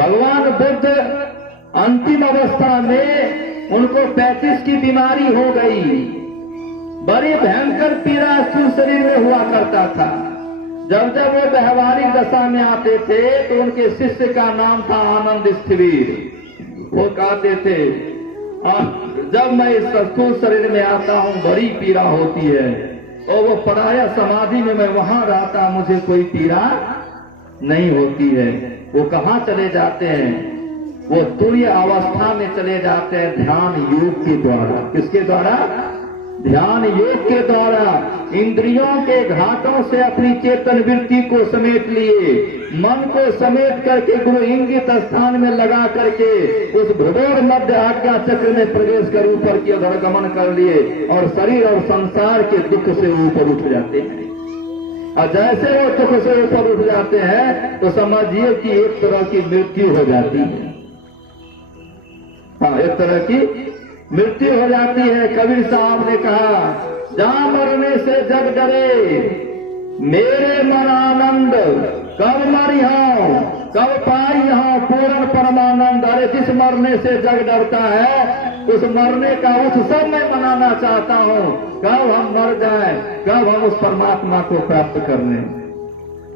भगवान बुद्ध अंतिम अवस्था में उनको 35 की बीमारी हो गई। बड़ी भयंकर पीड़ा स्थूल शरीर में हुआ करता था। जब जब वो व्यवहारिक दशा में आते थे तो उनके शिष्य का नाम था आनंद स्थविर। वो कहते थे जब मैं इस स्थूल शरीर में आता हूँ बड़ी पीड़ा होती है, और वो पराया समाधि में मैं वहां रहता मुझे कोई पीड़ा नहीं होती है। वो कहाँ चले जाते हैं? वो तुर्य अवस्था में चले जाते हैं ध्यान योग के द्वारा। किसके द्वारा? ध्यान योग के द्वारा इंद्रियों के घाटों से अपनी चेतन वृत्ति को समेट लिए, मन को समेट करके गुरु इंगित स्थान में लगा करके उस भ्रमोर मध्य आज्ञा चक्र में प्रवेश कर ऊपर की ओर गमन कर लिए और शरीर और संसार के दुख से ऊपर उठ जाते हैं। और जैसे वो दुख से ऊपर उठ जाते हैं तो समझिए कि एक तरह की मृत्यु हो जाती है। हाँ, एक तरह की मृत्यु हो जाती है। कबीर साहब ने कहा, जा मरने से जग डरे मेरे मन आनंद, कब मरी हो कब पाई हो पूर्ण परमानंद। अरे जिस मरने से जग डरता है उस मरने का उत्सव मैं मनाना चाहता हूँ। कब हम मर जाए, कब हम उस परमात्मा को प्राप्त कर लें।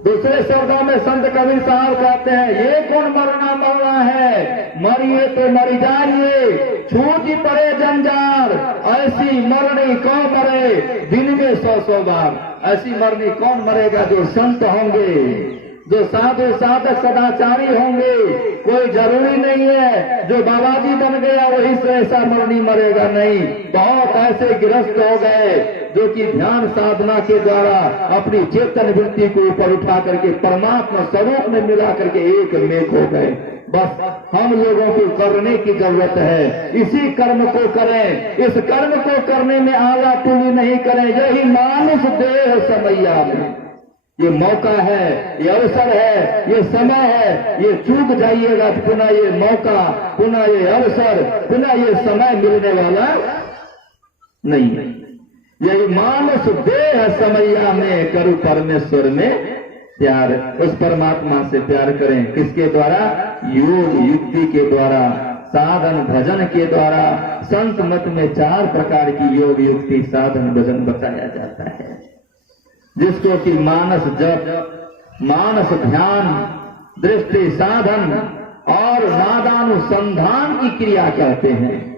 दूसरे शब्दों में संत कबीर साहब कहते हैं, ये कौन मरना मरना है, मरिए तो मरी जाइए, छूटी पड़े जंजाल, ऐसी मरनी कौन मरे दिन में 100 बार। ऐसी मरनी कौन मरेगा? जो संत होंगे, जो साधु साधक सदाचारी होंगे। कोई जरूरी नहीं है जो बाबाजी बन गया वही से ऐसा मरनी मरेगा, नहीं। बहुत ऐसे गृहस्थ हो गए जो कि ध्यान साधना के द्वारा अपनी चेतन वृत्ति को ऊपर उठा करके परमात्मा स्वरूप में मिला करके एक मेघ हो गए। बस हम लोगों को करने की जरूरत है, इसी कर्म को करें। इस कर्म को करने में आला टूली नहीं करें। यही मानुष देह समैया में ये मौका है, ये अवसर है, ये समय है। ये चूक जाइएगा तो पुनः ये मौका, पुनः ये अवसर, पुनः ये समय मिलने वाला नहीं है। यही मानस देह समैया में करूं परमेश्वर में प्यार। उस परमात्मा से प्यार करें। किसके द्वारा? योग युक्ति के द्वारा, साधन भजन के द्वारा। संत मत में 4 प्रकार की योग युक्ति साधन भजन बताया जाता है, जिसको कि मानस जप, मानस ध्यान, दृष्टि साधन और नादानुसंधान की क्रिया कहते हैं।